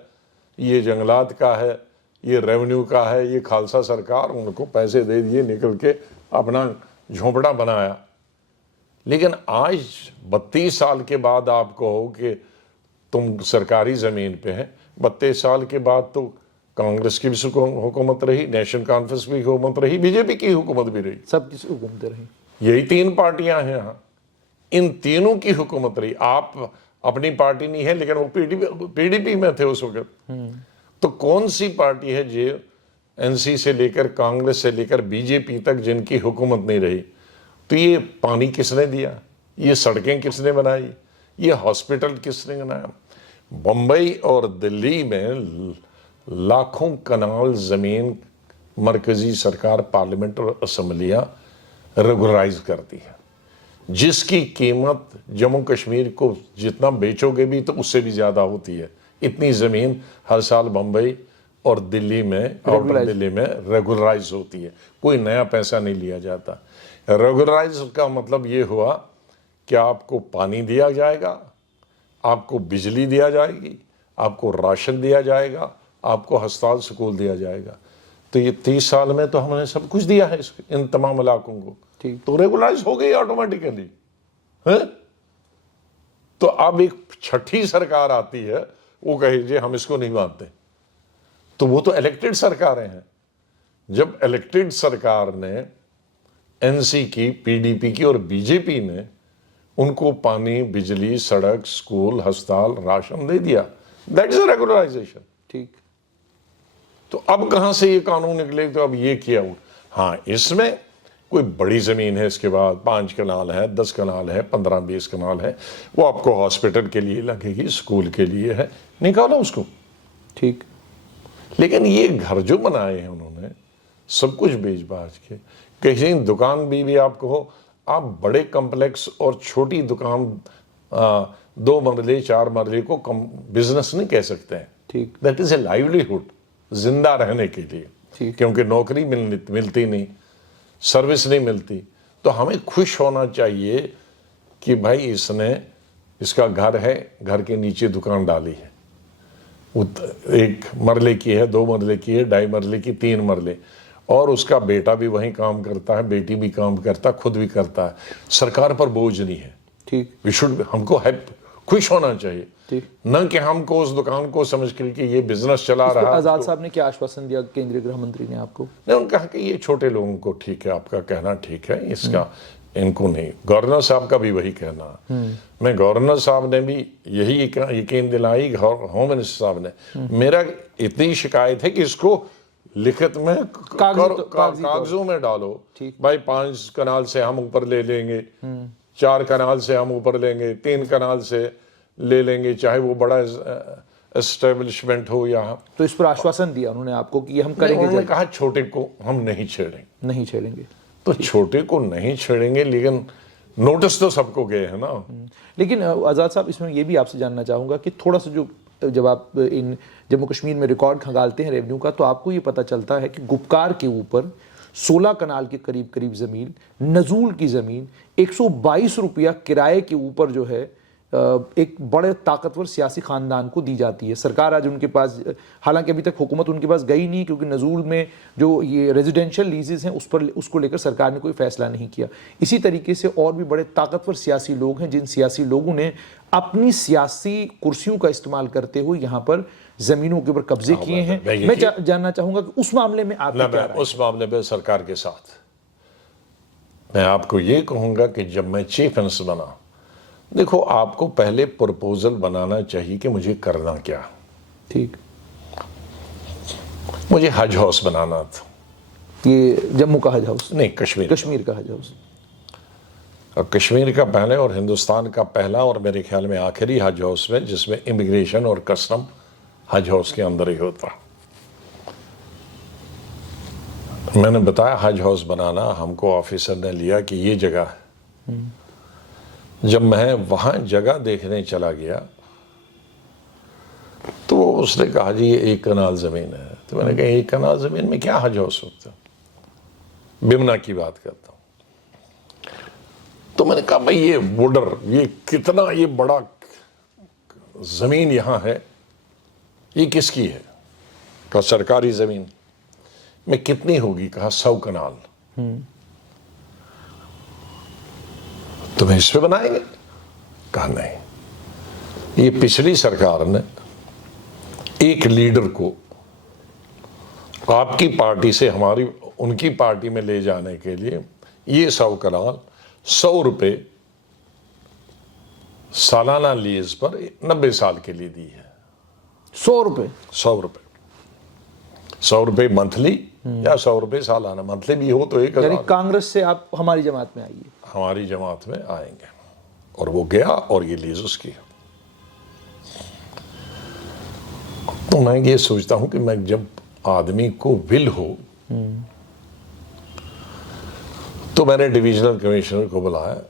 ये जंगलात का है, ये रेवेन्यू का है, ये खालसा सरकार, उनको पैसे दे दिए, निकल के अपना झोंपड़ा बनाया। लेकिन आज 32 साल के बाद आप कहो कि तुम सरकारी ज़मीन पे हैं, 32 साल के बाद तो कांग्रेस की भी हुकूमत रही, नेशनल कॉन्फ्रेंस की हुकूमत रही, बीजेपी की हुकूमत भी रही, सबकी हुकूमतें रही, यही 3 पार्टियां हैं यहाँ, इन तीनों की हुकूमत रही। आप अपनी पार्टी नहीं है, लेकिन वो पीडीपी में थे उस वक्त। तो कौन सी पार्टी है जो एनसी से लेकर कांग्रेस से लेकर बीजेपी तक जिनकी हुकूमत नहीं रही? तो ये पानी किसने दिया, ये सड़कें किसने बनाई, ये हॉस्पिटल किसने बनाया? बम्बई और दिल्ली में लाखों कनाल जमीन मरकजी सरकार, पार्लियामेंट और असम्बलियां रेगुलराइज करती है, जिसकी कीमत जम्मू कश्मीर को जितना बेचोगे भी तो उससे भी ज़्यादा होती है। इतनी ज़मीन हर साल बम्बई और दिल्ली में, आउटर दिल्ली में रेगुलराइज होती है, कोई नया पैसा नहीं लिया जाता। रेगुलराइज का मतलब ये हुआ कि आपको पानी दिया जाएगा, आपको बिजली दिया जाएगी, आपको राशन दिया जाएगा, आपको अस्पताल स्कूल दिया जाएगा। तो ये 30 साल में तो हमने सब कुछ दिया है इन तमाम इलाकों को, तो रेगुलाइज हो गई ऑटोमेटिकली है। तो अब एक छठी सरकार आती है, वो कहे जी हम इसको नहीं मानते, तो वो तो इलेक्टेड सरकारें हैं। जब इलेक्टेड सरकार ने एनसी की, पीडीपी की और बीजेपी ने उनको पानी, बिजली, सड़क, स्कूल, अस्पताल, राशन दे दिया, दैट इज रेगुलराइजेशन। ठीक, तो अब कहां से ये कानून निकले? तो अब ये किया। हाँ, इसमें कोई बड़ी ज़मीन है, इसके बाद 5 कनाल है, 10 कनाल है, 15-20 कनाल है, वो आपको हॉस्पिटल के लिए लगेगी, स्कूल के लिए है, निकालो उसको। ठीक, लेकिन ये घर जो बनाए हैं उन्होंने, सब कुछ बेच बाज के, कहीं दुकान भी आप कहो, आप बड़े कम्प्लेक्स और छोटी दुकान 2 मरले 4 मरले को बिजनेस नहीं कह सकते हैं। ठीक, दैट इज ए लाइवलीहुड, जिंदा रहने के लिए, क्योंकि नौकरी मिलती नहीं, सर्विस नहीं मिलती। तो हमें खुश होना चाहिए कि भाई इसका घर है, घर के नीचे दुकान डाली है, 1 मरले की है, 2 मरले की है, 2.5 मरले की, 3 मरले, और उसका बेटा भी वहीं काम करता है, बेटी भी काम करता है, खुद भी करता है, सरकार पर बोझ नहीं है। ठीक, वी शुड, हमको खुश होना चाहिए, न कि हमको उस दुकान को समझ कर कि ये बिजनेस चला रहा। आजाद साहब ने क्या आश्वासन दिया केंद्रीय गृह मंत्री ने आपको? नहीं, उन्होंने कहा कि ये छोटे लोगों को ठीक है, आपका कहना ठीक है, इसका इनको नहीं। गवर्नर साहब का भी वही कहना। मैं गवर्नर साहब ने भी यही यकीन दिलाई, होम मिनिस्टर साहब ने। मेरा इतनी शिकायत है कि इसको लिखित में कागजों में डालो, भाई 5 कनाल से हम ऊपर ले लेंगे, 4 कनाल से हम ऊपर लेंगे, 3 कनाल से ले लेंगे, चाहे वो बड़ा एस्टेब्लिशमेंट हो या। तो इस पर आश्वासन दिया उन्होंने आपको कि ये हम करेंगे? उन्होंने कहा छोटे को हम नहीं छेड़ेंगे। नहीं छेड़ेंगे। तो छोटे को नहीं छेड़ेंगे, लेकिन नोटिस तो सबको गए हैं ना। लेकिन आज़ाद साहब, इसमें ये भी आपसे जानना चाहूँगा कि थोड़ा सा जो जब आप इन जम्मू कश्मीर में रिकॉर्ड खंगालते हैं रेवेन्यू का, तो आपको ये पता चलता है कि गुपकार के ऊपर 16 कनाल के करीब करीब ज़मीन, नजूल की ज़मीन 122 रुपया किराए के ऊपर जो है एक बड़े ताकतवर सियासी खानदान को दी जाती है। सरकार आज उनके पास, हालांकि अभी तक हुकूमत उनके पास गई नहीं, क्योंकि नजूल में जो ये रेजिडेंशियल लीजेस हैं उसको लेकर सरकार ने कोई फैसला नहीं किया। इसी तरीके से और भी बड़े ताकतवर सियासी लोग हैं, जिन सियासी लोगों ने अपनी सियासी कुर्सियों का इस्तेमाल करते हुए यहाँ पर जमीनों के ऊपर कब्जे किए हैं। मैं जानना चाहूंगा कि उस मामले में आप क्या? उस मामले में सरकार के साथ मैं आपको ये कहूंगा कि जब मैं चीफ मिनिस्टर बना, देखो आपको पहले प्रपोजल बनाना चाहिए कि मुझे करना क्या। ठीक, मुझे हज हाउस बनाना था। ये जम्मू का हज हाउस नहीं, कश्मीर का हज हाउस। और कश्मीर का पहले और हिंदुस्तान का पहला और मेरे ख्याल में आखिरी हज हाउस में, जिसमें इमिग्रेशन और कस्टम हज हाउस के अंदर ही होता। मैंने बताया हज हाउस बनाना, हमको ऑफिसर ने लिया कि ये जगह है। जब मैं वहां जगह देखने चला गया तो उसने कहा जी ये 1 कनाल जमीन है। तो मैंने कहा 1 कनाल जमीन में क्या हज हाउस होता? बिमना की बात करता हूं। तो मैंने कहा भाई ये बॉर्डर, ये कितना, ये बड़ा जमीन यहां है, ये किसकी है? कहा सरकारी जमीन। में कितनी होगी? कहा 100 कनाल। तुम्हें इस पे बनाएंगे? कहा नहीं। ये पिछली सरकार ने एक लीडर को आपकी पार्टी से हमारी उनकी पार्टी में ले जाने के लिए ये 100 कनाल 100 रुपए सालाना लीज पर 90 साल के लिए दी है। 100 रुपए? 100 रुपए, 100 रुपए मंथली या 100 रुपए सालाना। मंथली भी हो तो 1000। यानी कांग्रेस से आप हमारी जमात में आइए। हमारी जमात में आएंगे। और वो गया और ये लीज उसकी। तो मैं ये सोचता हूं कि मैं जब आदमी को विल हो, तो मैंने डिविजनल कमिश्नर को बुलाया।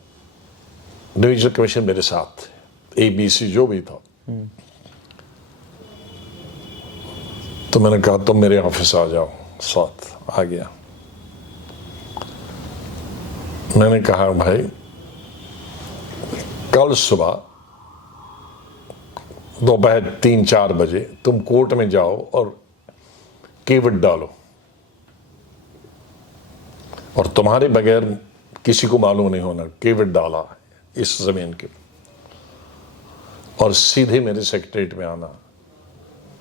डिविजनल कमिश्नर मेरे साथ थे, ABC जो भी था। तो मैंने कहा तुम मेरे ऑफिस आ जाओ। साथ आ गया। मैंने कहा भाई कल सुबह दोपहर 3-4 बजे तुम कोर्ट में जाओ और केवट डालो, और तुम्हारे बगैर किसी को मालूम नहीं होना केवट डाला है इस जमीन के, और सीधे मेरे सेक्रेटरीट में आना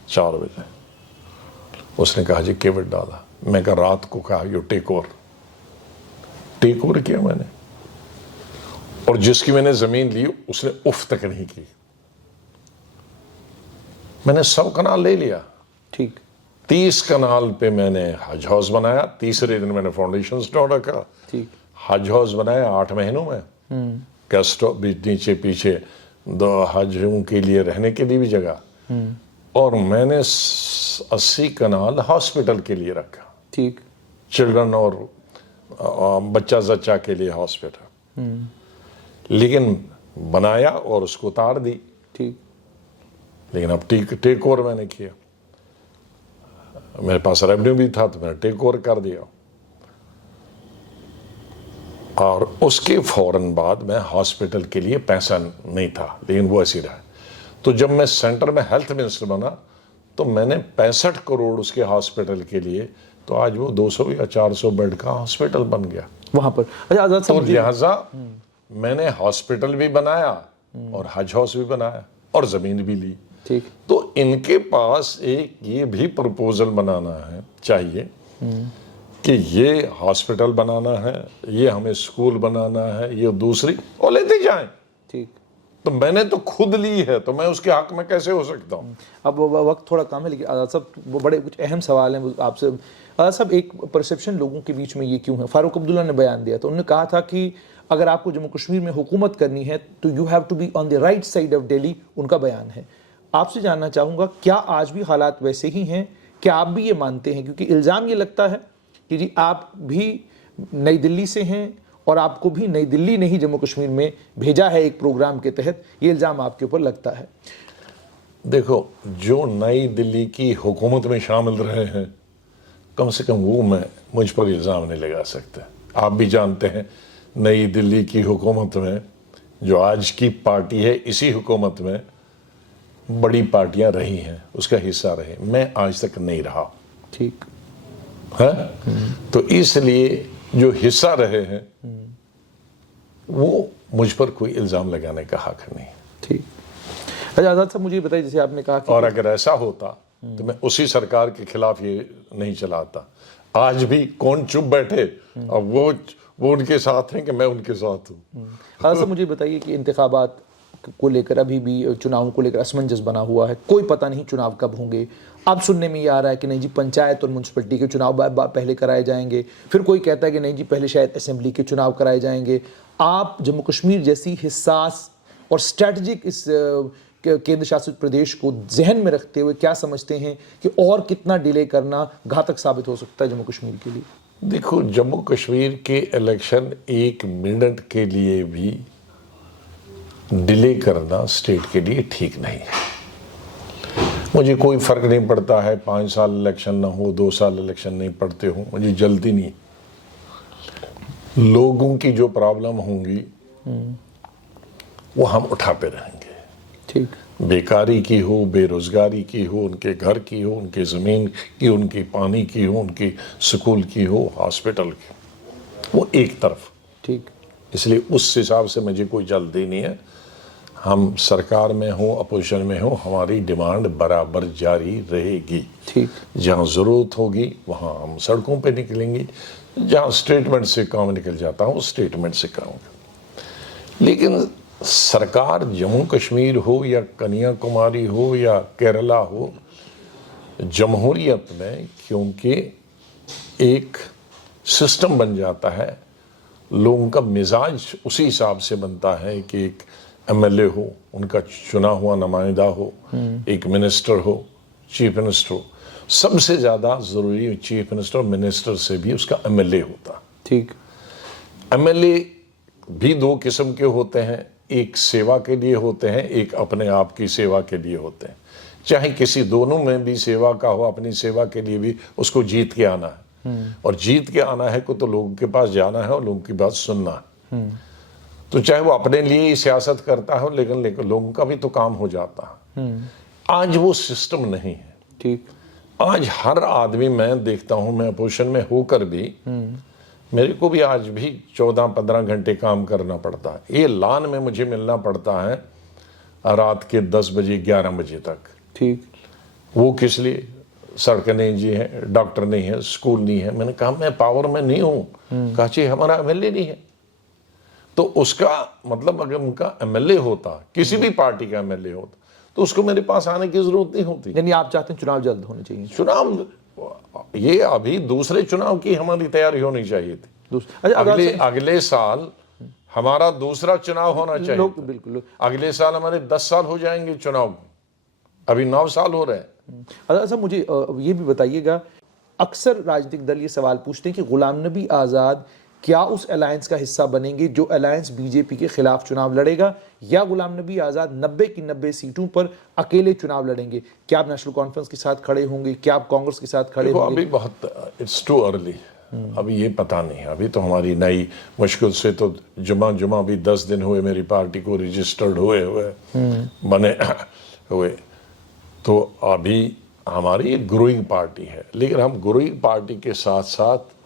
4 बजे। उसने कहा जी केवट डाला। मैं कहा रात को कहा यू टेक ओवर किया मैंने, और जिसकी मैंने जमीन ली उसने उफ तक नहीं की। मैंने 100 कनाल ले लिया। ठीक। 30 कनाल पे मैंने हज हाउस बनाया। तीसरे दिन मैंने फाउंडेशन स्टोन रखा। ठीक। हज हाउस बनाया 8 महीनों में। गेस्ट नीचे पीछे 2 हजों के लिए रहने के लिए भी जगह, और मैंने 80 कनाल हॉस्पिटल के लिए रखा। ठीक। चिल्ड्रन और बच्चा जच्चा के लिए हॉस्पिटल। लेकिन बनाया और उसको उतार दी। ठीक। लेकिन अब टेक ओवर मैंने किया। मेरे पास रेवेन्यू भी था तो मैंने टेक ओवर कर दिया। और उसके फौरन बाद मैं हॉस्पिटल के लिए पैसा नहीं था, लेकिन वो ऐसे रहा। तो जब मैं सेंटर में हेल्थ मिनिस्टर बना तो मैंने 65 करोड़ उसके हॉस्पिटल के लिए, तो आज वो 200 या 400 बेड का हॉस्पिटल बन गया वहां पर। अच्छा आजाद साहब, तो लिहाजा मैंने हॉस्पिटल भी बनाया और हज हाउस भी बनाया और जमीन भी ली। ठीक। तो इनके पास एक ये भी प्रपोजल बनाना है चाहिए कि ये हॉस्पिटल बनाना है, ये हमें स्कूल बनाना है, ये दूसरी, और लेते जाएं। ठीक। तो मैंने तो खुद ली है, तो मैं उसके हक में कैसे हो सकता हूं? अब वक्त थोड़ा कम है, लेकिन आजाद साहब वो बड़े कुछ अहम सवाल हैं आपसे। आजाद साहब, एक परसेप्शन लोगों के बीच में ये क्यों है? फारूक अब्दुल्ला ने बयान दिया, तो उन्होंने कहा था कि अगर आपको जम्मू कश्मीर में हुकूमत करनी है तो you have to be on the right side of Delhi, उनका बयान है। आपसे जानना चाहूँगा, क्या आज भी हालात वैसे ही हैं? क्या आप भी ये मानते हैं? क्योंकि इल्ज़ाम ये लगता है कि जी आप भी नई दिल्ली से हैं और आपको भी नई दिल्ली ने ही जम्मू कश्मीर में भेजा है एक प्रोग्राम के तहत, ये इल्ज़ाम आपके ऊपर लगता है। देखो, जो नई दिल्ली की हुकूमत में शामिल रहे हैं, कम से कम वो मैं मुझ पर इल्ज़ाम नहीं लगा सकते। आप भी जानते हैं, नई दिल्ली की हुकूमत में जो आज की पार्टी है, इसी हुकूमत में बड़ी पार्टियां रही हैं, उसका हिस्सा रहे। मैं आज तक नहीं रहा, ठीक है। तो इसलिए जो हिस्सा रहे हैं वो मुझ पर कोई इल्ज़ाम लगाने का हक नहीं। ठीक। अच्छा आज़ाद साहब, मुझे बताइए, जैसे आपने कहा कि और अगर ऐसा होता तो मैं उसी सरकार के खिलाफ ये नहीं चलाता। आज भी कौन चुप बैठे, अब वो उनके साथ हैं कि मैं उनके साथ हूँ। आज़ाद साहब, मुझे बताइए कि इंतखाबात को लेकर अभी भी, चुनावों को लेकर असमंजस बना हुआ है, कोई पता नहीं चुनाव कब होंगे। अब सुनने में ये आ रहा है कि नहीं जी, पंचायत और म्यूनसिपलिटी के चुनाव पहले कराए जाएंगे, फिर कोई कहता है कि नहीं जी, पहले शायद असेंबली के चुनाव कराए जाएंगे। आप जम्मू कश्मीर जैसी हिस्सास और स्ट्रैटेजिक इस केंद्र शासित प्रदेश को जहन में रखते हुए क्या समझते हैं कि और कितना डिले करना घातक साबित हो सकता है जम्मू कश्मीर के लिए? देखो, जम्मू कश्मीर के इलेक्शन 1 मिनट के लिए भी डिले करना स्टेट के लिए ठीक नहीं है। मुझे कोई फर्क नहीं पड़ता है 5 साल इलेक्शन ना हो, 2 साल इलेक्शन नहीं पड़ते हो, मुझे जल्दी नहीं। लोगों की जो प्रॉब्लम होंगी वो हम उठाते रहेंगे। ठीक। बेकारी की हो, बेरोजगारी की हो, उनके घर की हो, उनके ज़मीन की, उनकी पानी की हो, उनकी स्कूल की हो, हॉस्पिटल की, वो एक तरफ। ठीक। इसलिए उस हिसाब से मुझे कोई जल्दी नहीं है। हम सरकार में हो, अपोजिशन में हो, हमारी डिमांड बराबर जारी रहेगी। ठीक। जहाँ ज़रूरत होगी वहाँ हम सड़कों पे निकलेंगे, जहाँ स्टेटमेंट से काम निकल जाता हूँ स्टेटमेंट से काम। लेकिन सरकार जम्मू कश्मीर हो या कन्याकुमारी हो या केरला हो, जमहूरियत में क्योंकि एक सिस्टम बन जाता है, लोगों का मिजाज उसी हिसाब से बनता है कि एक एमएलए हो, उनका चुना हुआ नुमाइंदा हो, एक मिनिस्टर हो, चीफ मिनिस्टर हो। सबसे ज़्यादा ज़रूरी चीफ मिनिस्टर, मिनिस्टर से भी उसका एमएलए होता। ठीक। एमएलए भी 2 किस्म के होते हैं, एक सेवा के लिए होते हैं, एक अपने आप की सेवा के लिए होते हैं। चाहे किसी दोनों में भी सेवा का हो, अपनी सेवा के लिए भी उसको जीत के आना है। और जीत के आना है को तो लोगों के पास जाना है और लोगों की बात सुनना है। तो चाहे वो अपने लिए ही सियासत करता हो, लेकिन लोगों का भी तो काम हो जाता है। आज वो सिस्टम नहीं है। ठीक। आज हर आदमी, मैं देखता हूं, मैं अपोजिशन में होकर भी मेरे को भी आज भी 14-15 घंटे काम करना पड़ता है। ये लान में मुझे मिलना पड़ता है रात के 10 बजे 11 बजे तक। ठीक। वो किस लिए? सड़कें नहीं जी है, डॉक्टर नहीं है, स्कूल नहीं है। मैंने कहा मैं पावर में नहीं हूँ। कहा जी हमारा एमएलए नहीं है। तो उसका मतलब अगर उनका एमएलए होता, किसी भी पार्टी का एमएलए होता, तो उसको मेरे पास आने की जरूरत नहीं होती। यानी आप चाहते हैं चुनाव जल्द होने चाहिए? चुनाव, ये अभी दूसरे चुनाव की हमारी तैयारी होनी चाहिए थी। अगले साल हमारा दूसरा चुनाव होना चाहिए। बिल्कुल। अगले साल हमारे 10 साल हो जाएंगे चुनाव, अभी 9 साल हो रहे हैं। अच्छा, मुझे ये भी बताइएगा, अक्सर राजनीतिक दल ये सवाल पूछते हैं कि गुलाम नबी आज़ाद क्या उस अलायंस का हिस्सा बनेंगे जो अलायंस बीजेपी के खिलाफ चुनाव लड़ेगा, या गुलाम नबी आज़ाद 90 की 90 सीटों पर अकेले चुनाव लड़ेंगे? क्या आप नेशनल कॉन्फ्रेंस के साथ खड़े होंगे? क्या आप कांग्रेस के साथ खड़े होंगे? अभी बहुत इट्स टू अर्ली, अभी ये पता नहीं है। अभी तो हमारी नई, मुश्किल से तो जुमा भी 10 दिन हुए मेरी पार्टी को रजिस्टर्ड हुए बने हुए। तो अभी हमारी एक ग्रोइंग पार्टी है, लेकिन हम ग्रोइंग पार्टी के साथ साथ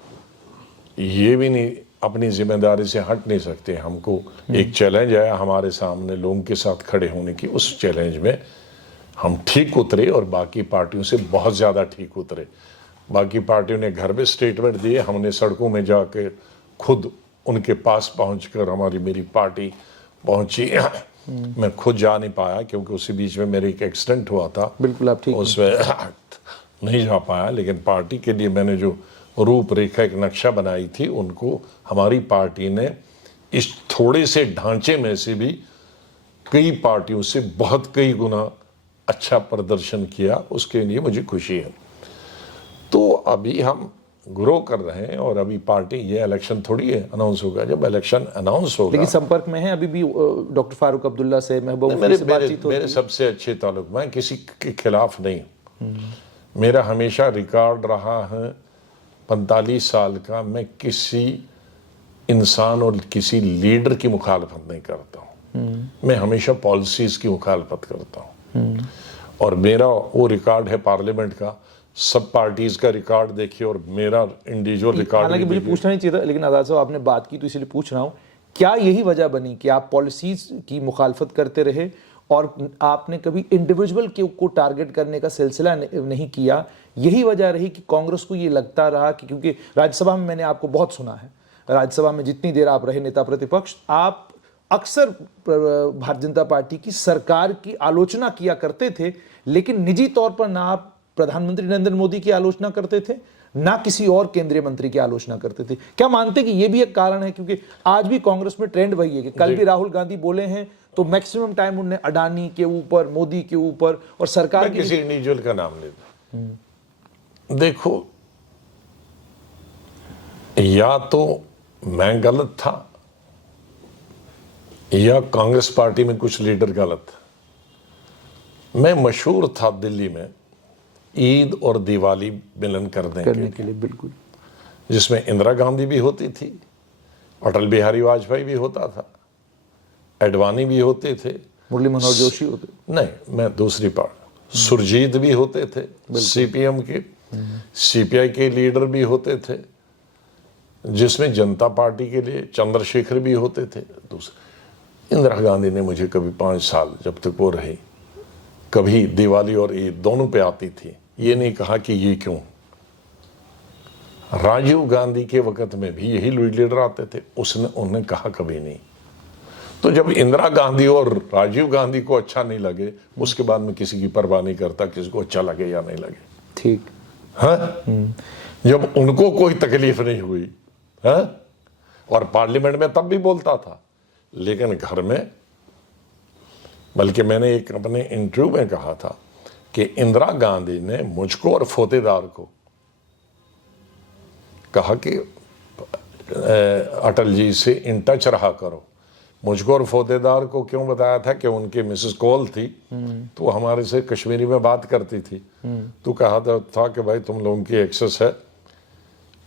ये भी नहीं, अपनी जिम्मेदारी से हट नहीं सकते। हमको एक चैलेंज आया हमारे सामने लोगों के साथ खड़े होने की, उस चैलेंज में हम ठीक उतरे और बाकी पार्टियों से बहुत ज़्यादा ठीक उतरे। बाकी पार्टियों ने घर में स्टेटमेंट दिए, हमने सड़कों में जाकर खुद उनके पास पहुंचकर हमारी मेरी पार्टी पहुंची। मैं खुद जा नहीं पाया क्योंकि उसी बीच में मेरे एक एक्सीडेंट हुआ था। बिल्कुल, आप ठीक उसमें नहीं जा पाया, लेकिन पार्टी के लिए मैंने जो रूपरेखा, एक नक्शा बनाई थी, उनको हमारी पार्टी ने इस थोड़े से ढांचे में से भी कई पार्टियों से बहुत कई गुना अच्छा प्रदर्शन किया। उसके लिए मुझे खुशी है। तो अभी हम ग्रो कर रहे हैं। और अभी पार्टी, ये इलेक्शन थोड़ी है अनाउंस होगा, जब इलेक्शन अनाउंस होगा। लेकिन संपर्क में है अभी भी डॉक्टर फारूक अब्दुल्ला से, महबूब मेरे से बातचीत होती मेरे सबसे अच्छे ताल्लुक, मैं किसी के खिलाफ नहीं हूँ। मेरा हमेशा रिकॉर्ड रहा है 45 साल का, मैं किसी इंसान और किसी लीडर की मुखालफत नहीं करता हूँ। मैं हमेशा पॉलिसीज की मुखालफत करता हूँ। और मेरा वो रिकॉर्ड है पार्लियामेंट का, सब पार्टीज का रिकॉर्ड देखिए और मेरा इंडिविजुअल रिकॉर्ड। हालांकि मुझे पूछना नहीं चाहिए था, लेकिन आजाद साहब आपने बात की तो इसलिए पूछ रहा हूँ, क्या यही वजह बनी कि आप पॉलिसीज की मुखालफत करते रहे और आपने कभी इंडिविजुअल को टारगेट करने का सिलसिला नहीं किया? यही वजह रही कि कांग्रेस को ये लगता रहा कि, क्योंकि राज्यसभा में मैंने आपको बहुत सुना है, राज्यसभा में जितनी देर आप रहे नेता प्रतिपक्ष, आप अक्सर भारतीय जनता पार्टी की सरकार की आलोचना किया करते थे, लेकिन निजी तौर पर ना आप प्रधानमंत्री नरेंद्र मोदी की आलोचना करते थे, ना किसी और केंद्रीय मंत्री की आलोचना करते थे। क्या मानते कि यह भी एक कारण है? क्योंकि आज भी कांग्रेस में ट्रेंड वही है कि कल भी राहुल गांधी बोले हैं तो मैक्सिमम टाइम उन्होंने अडानी के ऊपर, मोदी के ऊपर और सरकार की। किसी इंडिविजुअल का नाम लेता, देखो, या तो मैं गलत था या कांग्रेस पार्टी में कुछ लीडर गलत था। मैं मशहूर था दिल्ली में ईद और दिवाली मिलन करने के लिए, बिल्कुल, जिसमें इंदिरा गांधी भी होती थी, अटल बिहारी वाजपेयी भी होता था, एडवाणी भी होते थे, मुरली मनोहर जोशी होते, नहीं मैं दूसरी पार्टी, सुरजीत भी होते थे सीपीएम के, सीपीआई के लीडर भी होते थे, जिसमें जनता पार्टी के लिए चंद्रशेखर भी होते थे। दूसरे इंदिरा गांधी ने मुझे कभी 5 साल जब तक वो रही, कभी दिवाली और ईद दोनों पे आती थी, ये नहीं कहा कि ये क्यों। राजीव गांधी के वक्त में भी यही लीडर आते थे, उन्होंने कहा कभी नहीं। तो जब इंदिरा गांधी और राजीव गांधी को अच्छा नहीं लगे, उसके बाद में किसी की परवाह नहीं करता किसी को अच्छा लगे या नहीं लगे। ठीक, हाँ, जब उनको कोई तकलीफ नहीं हुई, हाँ, और पार्लियामेंट में तब भी बोलता था, लेकिन घर में, बल्कि मैंने एक अपने इंटरव्यू में कहा था कि इंदिरा गांधी ने मुझको और फोतेदार को कहा कि अटल जी से इन टच रहा करो। मुझको और फोतेदार को क्यों बताया था कि उनकी मिसेस कॉल थी तो हमारे से कश्मीरी में बात करती थी, तो कहा था कि भाई तुम लोगों की एक्सेस है,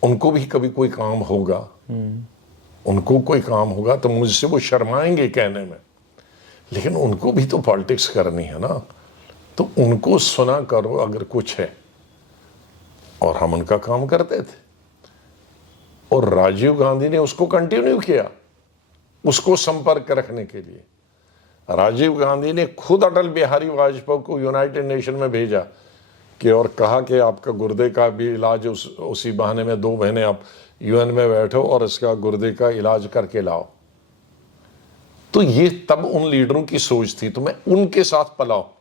उनको भी कभी कोई काम होगा, उनको कोई काम होगा तो मुझसे वो शर्माएंगे कहने में, लेकिन उनको भी तो पॉलिटिक्स करनी है ना, तो उनको सुना करो अगर कुछ है। और हम उनका काम करते थे और राजीव गांधी ने उसको कंटिन्यू किया, उसको संपर्क रखने के लिए। राजीव गांधी ने खुद अटल बिहारी वाजपेयी को यूनाइटेड नेशन में भेजा कि और कहा कि आपका गुर्दे का भी इलाज उसी बहाने में 2 महीने आप यूएन में बैठो और इसका गुर्दे का इलाज करके लाओ। तो ये तब उन लीडरों की सोच थी, तो मैं उनके साथ पला हूं।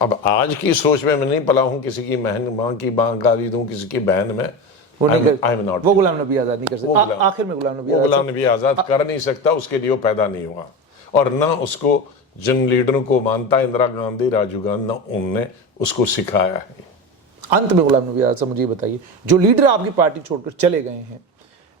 अब आज की सोच में मैं नहीं पला हूं, किसी की मां की गाली दूं, किसी की बहन में, वो गुलाम नबी आजाद नहीं कर सकता। आखिर में गुलाम नबी आजाद कर नहीं सकता, उसके लिए वो पैदा नहीं हुआ। और ना उसको जिन लीडरों को मानता है इंदिरा गांधी, राजीव गांधी, ना उनने उसको सिखाया है। अंत में गुलाम नबी आजाद साहब मुझे बताइए, जो लीडर आपकी पार्टी छोड़कर चले गए हैं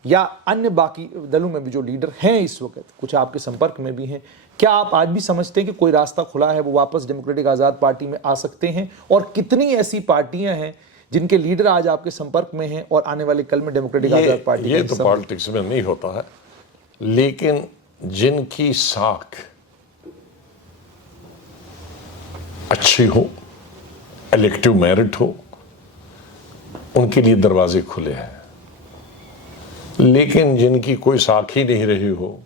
या अन्य बाकी दलों में भी जो लीडर हैं इस वक्त, कुछ आपके संपर्क में भी हैं, क्या आप आज भी समझते हैं कि कोई रास्ता खुला है, वो वापस डेमोक्रेटिक आजाद पार्टी में आ सकते हैं? और कितनी ऐसी पार्टियां हैं जिनके लीडर आज आपके संपर्क में हैं और आने वाले कल में डेमोक्रेटिक आजाद पार्टी? ये तो पॉलिटिक्स में नहीं होता है, लेकिन जिनकी साख अच्छी हो, इलेक्टिव मेरिट हो, उनके लिए दरवाजे खुले हैं। लेकिन जिनकी कोई साख ही नहीं रही हो,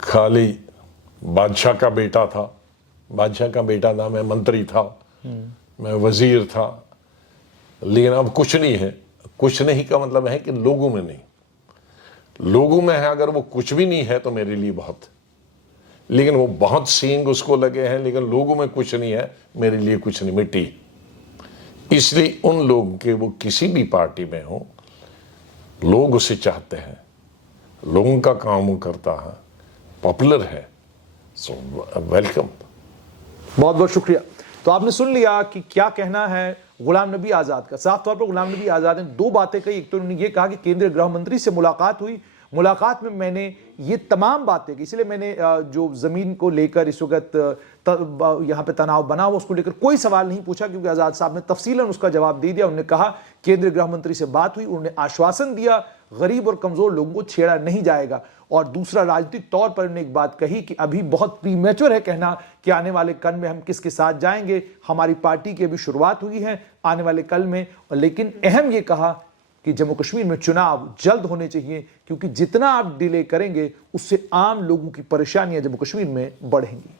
खाली बादशाह का बेटा था, बादशाह का बेटा था, मैं मंत्री था, मैं वजीर था, लेकिन अब कुछ नहीं है। कुछ नहीं का मतलब है कि लोगों में नहीं, लोगों में है अगर वो कुछ भी नहीं है तो मेरे लिए बहुत, लेकिन वो बहुत सींग उसको लगे हैं, लेकिन लोगों में कुछ नहीं है, मेरे लिए कुछ नहीं, मिट्टी। इसलिए उन लोगों के, वो किसी भी पार्टी में हो, लोग उसे चाहते हैं, लोगों का काम करता है, पॉपुलर है, सो वेलकम। बहुत बहुत शुक्रिया। तो आपने सुन लिया कि क्या कहना है गुलाम नबी आज़ाद का। साफ तौर पर गुलाम नबी आज़ाद ने दो बातें कही। एक तो उन्होंने ये कहा कि केंद्रीय गृह मंत्री से मुलाकात हुई, मुलाकात में मैंने ये तमाम बातें की, इसलिए मैंने जो ज़मीन को लेकर इस वक्त यहाँ पे तनाव बना हुआ उसको लेकर कोई सवाल नहीं पूछा, क्योंकि आज़ाद साहब ने तफसीलन उसका जवाब दे दिया। उन्होंने कहा केंद्रीय गृह मंत्री से बात हुई, उन्होंने आश्वासन दिया गरीब और कमजोर लोगों को छेड़ा नहीं जाएगा। और दूसरा, राजनीतिक तौर पर उन्होंने एक बात कही कि अभी बहुत प्रीमेच्योर है कहना कि आने वाले कल में हम किसके साथ जाएंगे, हमारी पार्टी की अभी शुरुआत हुई है आने वाले कल में। लेकिन अहम ये कहा कि जम्मू कश्मीर में चुनाव जल्द होने चाहिए, क्योंकि जितना आप डिले करेंगे उससे आम लोगों की परेशानियां जम्मू कश्मीर में बढ़ेंगी।